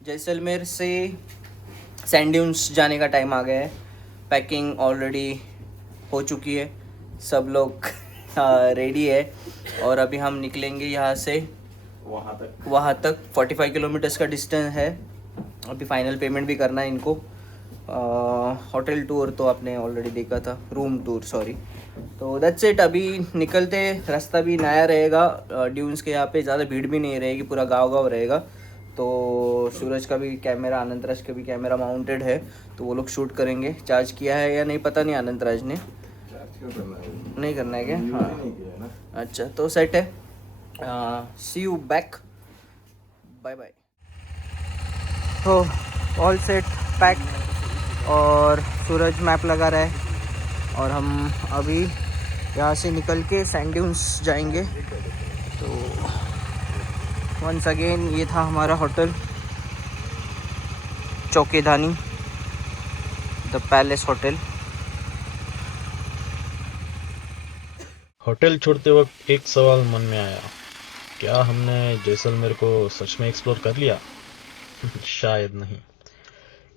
जैसलमेर से sand dunes जाने का टाइम आ गया है। पैकिंग ऑलरेडी हो चुकी है, सब लोग रेडी है और अभी हम निकलेंगे यहाँ से। वहाँ तक 45 किलोमीटर्स का डिस्टेंस है। अभी फाइनल पेमेंट भी करना है इनको। होटल टूर तो आपने ऑलरेडी देखा था, रूम टूर सॉरी। तो दैट्स इट। अभी निकलते, रास्ता भी नया रहेगा। ड्यून्स के यहाँ पे ज़्यादा भीड़ भी नहीं रहेगी, पूरा गांव रहेगा। तो सूरज का भी कैमरा, अनंतराज का भी कैमरा माउंटेड है, तो वो लोग शूट करेंगे। चार्ज किया है या नहीं पता नहीं, अनंतराज ने। नहीं करना है क्या? हाँ अच्छा, तो सेट है। सी यू बैक, बाय बाय। तो ऑल सेट, पैक, और सूरज मैप लगा रहा है और हम अभी यहाँ से निकल के सैंड ड्यून्स जाएंगे। तो वंस अगेन ये था हमारा hotel, चौकीधानी the palace hotel. Hotel छोड़ते वक्त एक सवाल मन में आया, क्या हमने जैसलमेर को सच में एक्सप्लोर कर लिया? शायद नहीं।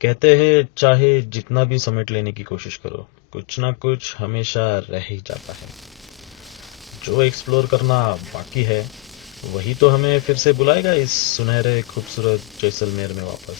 कहते हैं चाहे जितना भी समेट लेने की कोशिश करो, कुछ ना कुछ हमेशा रह ही जाता है। जो एक्सप्लोर करना बाकी है वही तो हमें फिर से बुलाएगा इस सुनहरे खूबसूरत जैसलमेर में वापस।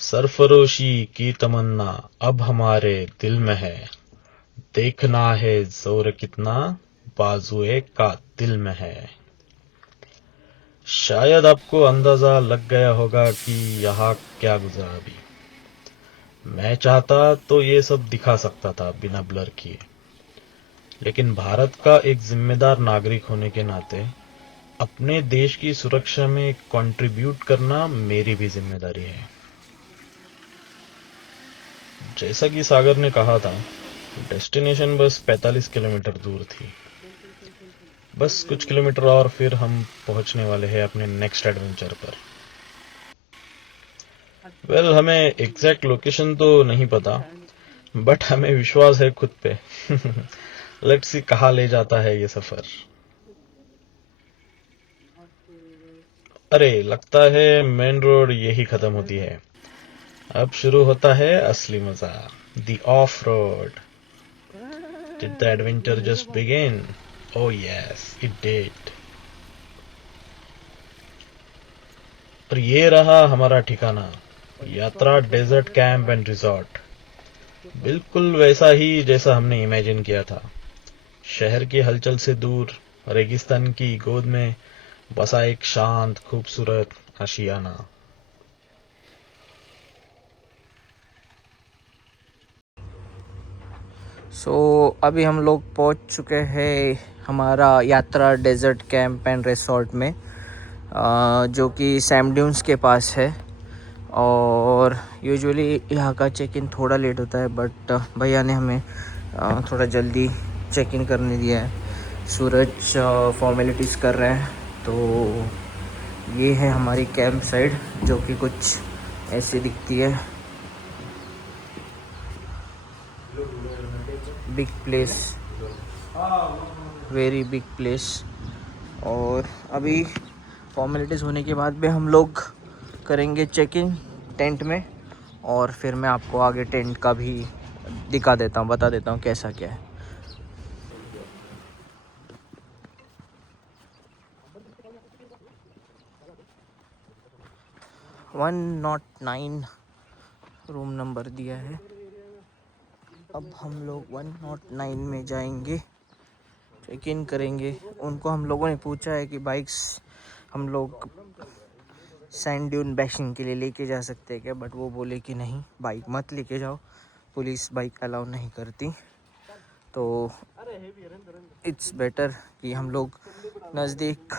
सरफरोशी की तमन्ना अब हमारे दिल में है, देखना है जोर कितना बाजुए का दिल में है। शायद आपको अंदाजा लग गया होगा कि यहाँ क्या गुजरा अभी। मैं चाहता तो ये सब दिखा सकता था बिना ब्लर किए, लेकिन भारत का एक जिम्मेदार नागरिक होने के नाते अपने देश की सुरक्षा में कंट्रीब्यूट करना मेरी भी जिम्मेदारी है। जैसा कि सागर ने कहा था, डेस्टिनेशन बस 45 किलोमीटर दूर थी। बस कुछ किलोमीटर और फिर हम पहुंचने वाले हैं अपने नेक्स्ट एडवेंचर पर। वेल, हमें एग्जैक्ट लोकेशन तो नहीं पता, बट हमें विश्वास है खुद पे। लेट्स सी कहाँ ले जाता है ये सफर। अरे लगता है मेन रोड यही खत्म होती है। अब शुरू होता है असली मजा, the of road. Did the adventure just begin? Oh yes it did. और ये रहा हमारा ठिकाना, यात्रा डेजर्ट कैंप एंड रिजॉर्ट। बिल्कुल वैसा ही जैसा हमने इमेजिन किया था। शहर की हलचल से दूर, रेगिस्तान की गोद में बसा एक शांत खूबसूरत आशियाना। सो अभी हम लोग पहुंच चुके हैं हमारा यात्रा डेजर्ट कैंप एंड रिसोर्ट में, जो कि सैम ड्यून्स के पास है। और यूजुअली यहाँ का चेक इन थोड़ा लेट होता है, बट भैया ने हमें थोड़ा जल्दी चेक इन करने दिया है। सूरज फॉर्मेलिटीज़ कर रहे हैं। तो ये है हमारी कैंप साइड, जो कि कुछ ऐसी दिखती है। Big place, very big place. और अभी फॉर्मेलिटीज़ होने के बाद भी हम लोग करेंगे चेक इन टेंट में, और फिर मैं आपको आगे टेंट का भी दिखा देता हूँ, बता देता हूँ कैसा क्या है। वन नॉट 9 रूम नंबर दिया है। अब हम लोग 109 में जाएंगे, चेक इन करेंगे। उनको हम लोगों ने पूछा है कि बाइक्स हम लोग सैंड ड्यून बैशिंग के लिए लेके जा सकते हैं क्या, बट वो बोले कि नहीं, बाइक मत लेके जाओ, पुलिस बाइक अलाउ नहीं करती। तो इट्स बेटर कि हम लोग नज़दीक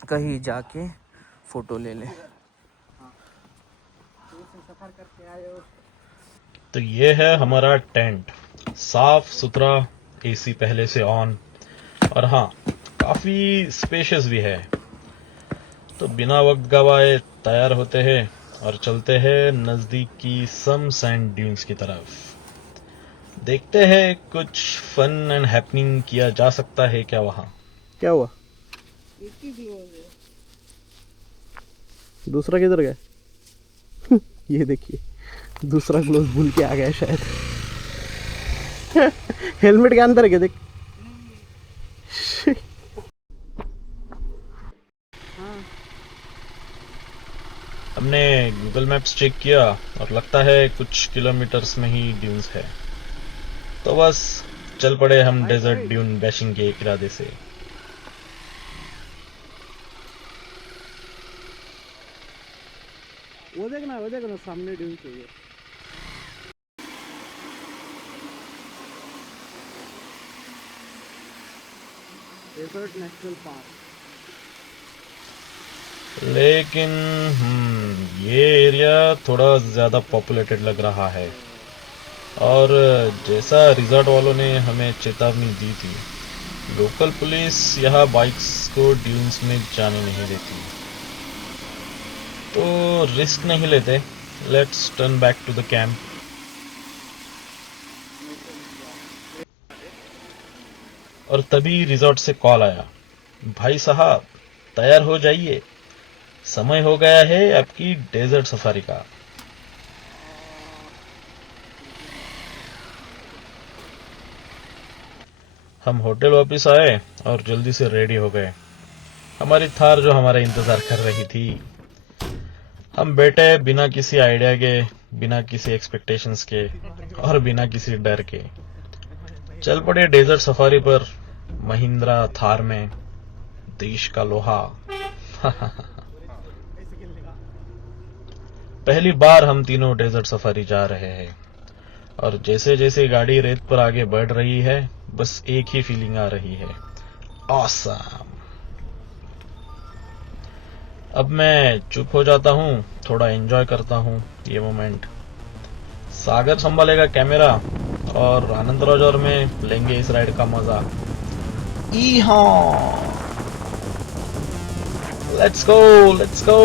कहीं जाके फ़ोटो ले लें। तो ये है हमारा टेंट, साफ सुथरा, एसी पहले से ऑन, और हाँ, काफी स्पेशियस भी है। तो बिना वक्त गवाए तैयार होते हैं और चलते हैं नजदीक की सम सैंड ड्यून्स की तरफ। देखते हैं कुछ फन एंड हैपनिंग किया जा सकता है क्या वहां। क्या हुआ? दूसरा किधर गया? ये देखिए, दूसरा ग्लोव भूल के आ गया शायद। हेलमेट के अंदर क्या देख। हमने गूगल मैप्स चेक किया और लगता है कुछ किलोमीटर्स में ही ड्यून्स है, तो बस चल पड़े हम डेजर्ट ड्यून बैशिंग के इरादे से। वो देखना सामने ड्यून चाहिए। Desert national park. लेकिन ये एरिया थोड़ा ज़्यादा पॉपुलेटेड लग रहा है, और जैसा रिजॉर्ट वालों ने हमें चेतावनी दी थी, लोकल पुलिस यहाँ बाइक्स को ड्यून्स में जाने नहीं देती, तो रिस्क नहीं लेते। Let's turn back to the camp. और तभी रिजॉर्ट से कॉल आया, भाई साहब तैयार हो जाइए, समय हो गया है आपकी डेजर्ट सफारी का। हम होटल वापस आए और जल्दी से रेडी हो गए। हमारी थार जो हमारा इंतजार कर रही थी। हम बैठे बिना किसी आइडिया के, बिना किसी एक्सपेक्टेशंस के और बिना किसी डर के चल पड़े डेजर्ट सफारी पर, महिंद्रा थार में, देश का लोहा। पहली बार हम तीनों डेजर्ट सफारी जा रहे हैं, और जैसे जैसे गाड़ी रेत पर आगे बढ़ रही है, बस एक ही फीलिंग आ रही है, ऑसम। अब मैं चुप हो जाता हूँ, थोड़ा एंजॉय करता हूँ ये मोमेंट। सागर संभालेगा कैमरा और आनंद राज और मैं लेंगे इस राइड का मजा। Let's go, let's go.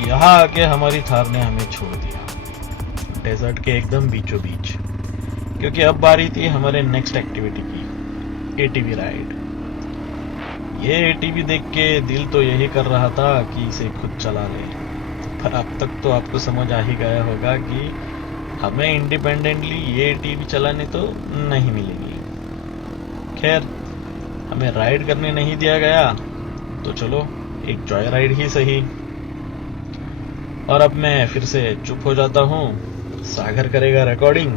यहाँ आके हमारी थार ने हमें छोड़ दिया डेजर्ट के एकदम बीचों बीच, क्योंकि अब बारी थी हमारे नेक्स्ट एक्टिविटी की, एटीवी राइड। ये एटीवी देख के दिल तो यही कर रहा था कि इसे खुद चला ले, पर अब तक तो आपको समझ आ ही गया होगा कि हमें इंडिपेंडेंटली ये एटीवी चलाने तो नहीं मिलेगी। खैर, हमें राइड करने नहीं दिया गया, तो चलो एक जॉय राइड ही सही। और अब मैं फिर से चुप हो जाता हूँ, सागर करेगा रिकॉर्डिंग,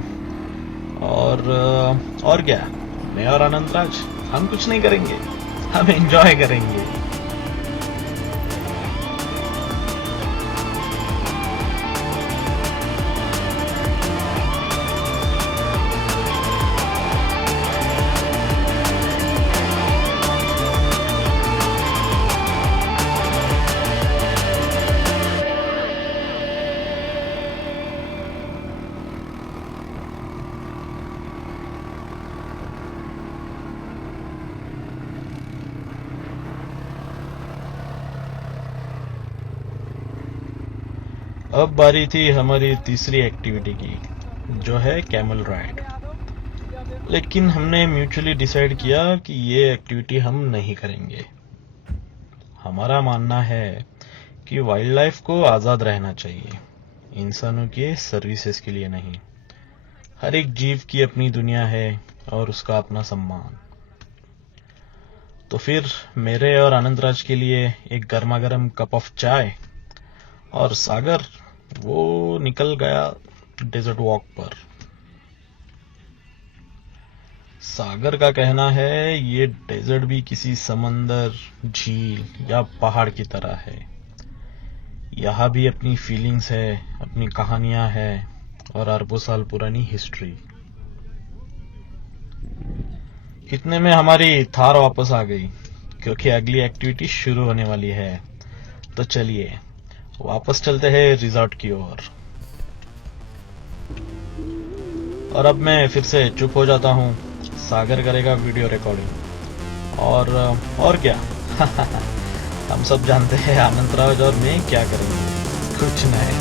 और क्या, मैं और आनंद राज हम कुछ नहीं करेंगे, हम एंजॉय करेंगे। अब बारी थी हमारी तीसरी एक्टिविटी की, जो है कैमल राइड। लेकिन हमने म्यूचुअली डिसाइड किया कि ये एक्टिविटी हम नहीं करेंगे। हमारा मानना है कि वाइल्ड लाइफ को आज़ाद रहना चाहिए, इंसानों के सर्विसेज के लिए नहीं। हर एक जीव की अपनी दुनिया है और उसका अपना सम्मान। तो फिर मेरे और आनंदराज के लिए एक गर्मा गर्म कप ऑफ चाय, और सागर वो निकल गया डेजर्ट वॉक पर। सागर का कहना है ये डेजर्ट भी किसी समंदर, झील या पहाड़ की तरह है। यहाँ भी अपनी फीलिंग्स है, अपनी कहानियां हैं और अरबों साल पुरानी हिस्ट्री। इतने में हमारी थार वापस आ गई, क्योंकि अगली एक्टिविटी शुरू होने वाली है। तो चलिए वापस चलते हैं रिजॉर्ट की ओर। और अब मैं फिर से चुप हो जाता हूँ, सागर करेगा वीडियो रिकॉर्डिंग। और क्या हम सब जानते हैं आनंदराज और मैं क्या करेंगे, कुछ नहीं।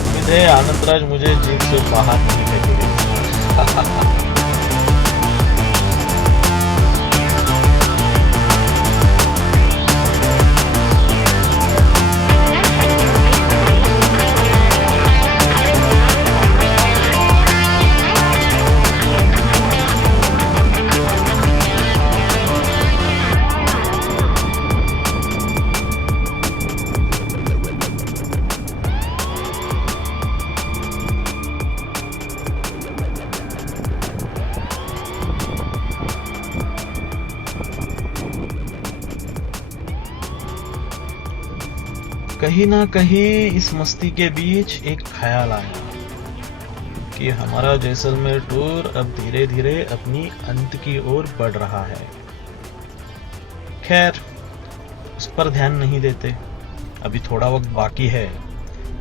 उम्मीद है आनंदराज मुझे जीप से बाहर नहीं फेंकेंगे। कहीं ना कहीं इस मस्ती के बीच एक ख्याल आया कि हमारा जैसलमेर टूर अब धीरे धीरे अपनी अंत की ओर बढ़ रहा है। खैर, उस पर ध्यान नहीं देते, अभी थोड़ा वक्त बाकी है,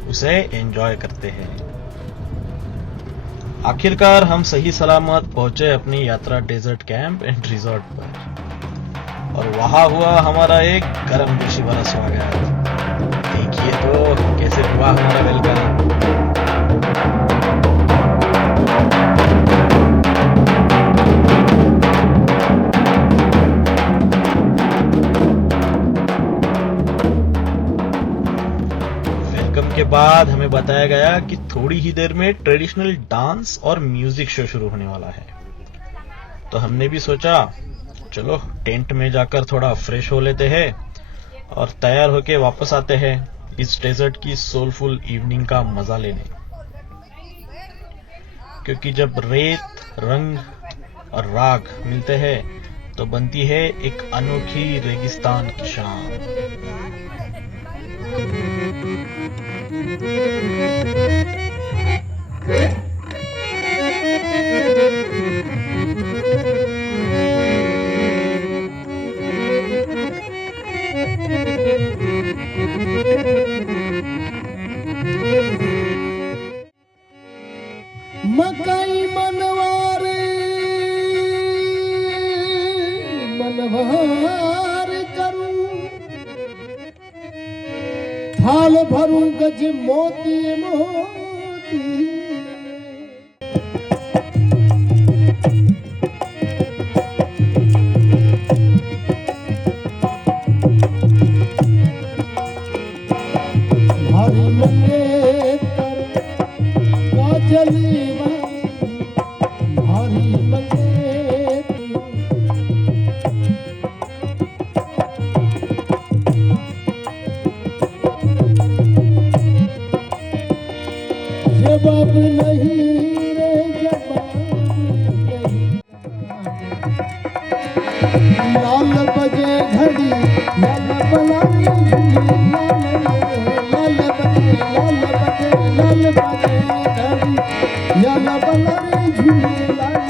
उसे एंजॉय करते हैं। आखिरकार हम सही सलामत पहुंचे अपनी यात्रा डेजर्ट कैंप एंड रिजॉर्ट पर, और वहां हुआ हमारा एक गर्म जोशी भरा स्वागत। देखिए तो कैसे हुआ हमारा वेलकम। वेलकम के बाद हमें बताया गया कि थोड़ी ही देर में ट्रेडिशनल डांस और म्यूजिक शो शुरू होने वाला है। तो हमने भी सोचा चलो टेंट में जाकर थोड़ा फ्रेश हो लेते हैं और तैयार होके वापस आते हैं इस डेजर्ट की सोलफुल इवनिंग का मजा लेने। क्योंकि जब रेत, रंग और राग मिलते हैं तो बनती है एक अनोखी रेगिस्तान की शाम। मकई मनवार मनवार करूं, थाल भरूं गज मोती मोती। हरी मंगेतर काजली हरी मंगेतर, जवाब नहीं रे जवाब नहीं। लाल बजे घड़ी लाल बलाई झूली, लाल बजे लाल बजे लाल बजे घड़ी लाल बलाई झूली, लाल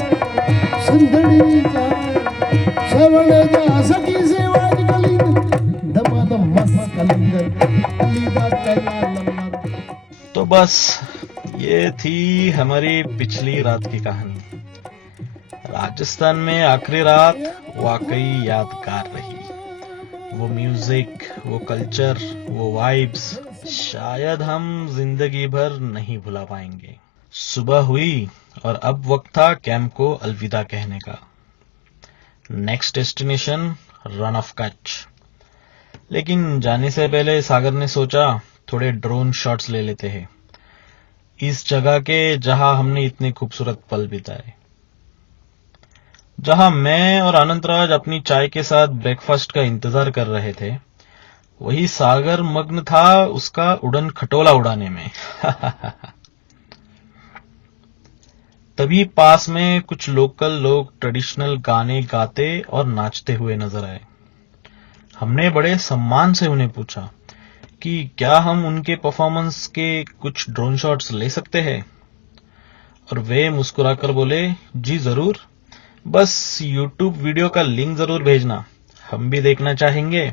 सुंदरी जा श्रवण जा सखी से वाज कलिंद दमादम मस्त कलिंदर लीदा कला लम्बर। तो बस ये थी हमारी पिछली रात की कहानी। राजस्थान में आखिरी रात वाकई यादगार रही। वो म्यूजिक, वो कल्चर, वो वाइब्स शायद हम जिंदगी भर नहीं भुला पाएंगे। सुबह हुई और अब वक्त था कैंप को अलविदा कहने का। Next destination run of Kutch. लेकिन जाने से पहले सागर ने सोचा थोड़े ड्रोन शॉट्स ले लेते हैं इस जगह के जहां हमने इतने खूबसूरत पल बिताए, जहां मैं और अनंतराज अपनी चाय के साथ ब्रेकफास्ट का इंतजार कर रहे थे, वही सागर मग्न था उसका उड़न खटोला उड़ाने में। तभी पास में कुछ लोकल लोग ट्रेडिशनल गाने गाते और नाचते हुए नजर आए। हमने बड़े सम्मान से उन्हें पूछा कि क्या हम उनके परफॉर्मेंस के कुछ ड्रोन शॉट्स ले सकते हैं, और वे मुस्कुराकर बोले, जी जरूर, बस यूट्यूब वीडियो का लिंक जरूर भेजना, हम भी देखना चाहेंगे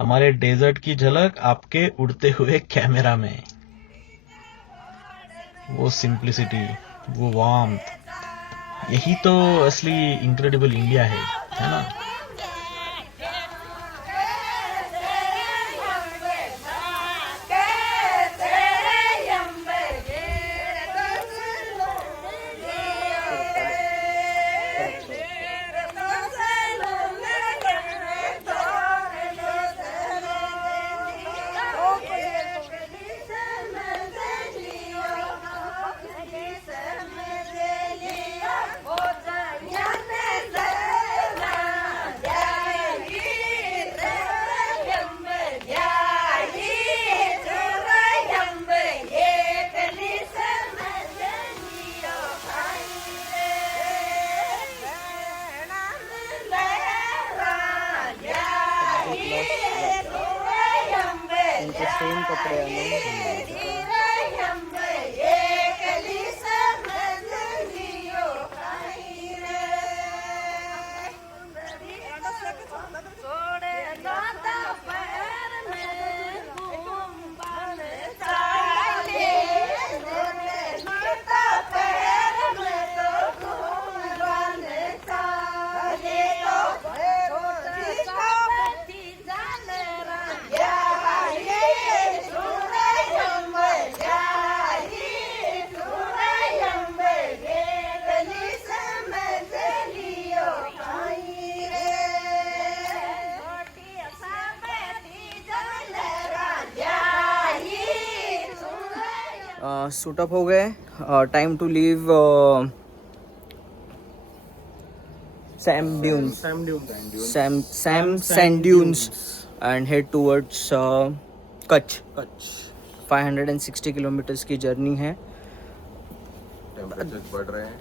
हमारे डेजर्ट की झलक आपके उड़ते हुए कैमरा में। वो सिंप्लिसिटी, वो वार्मथ, यही तो असली इनक्रेडिबल इंडिया है ना? सेम कपड़े सूट अप हो गए। Time to leave sand dunes and head towards Kutch. 560 kilometres की जर्नी है।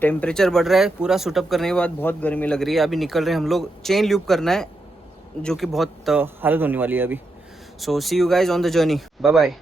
टेम्परेचर बढ़ रहा है। पूरा सूटअप करने के बाद बहुत गर्मी लग रही है। अभी निकल रहे हैं हम लोग। चेन लूप करना है जो कि बहुत हालत होने वाली है अभी। So see you guys on the journey. Bye bye.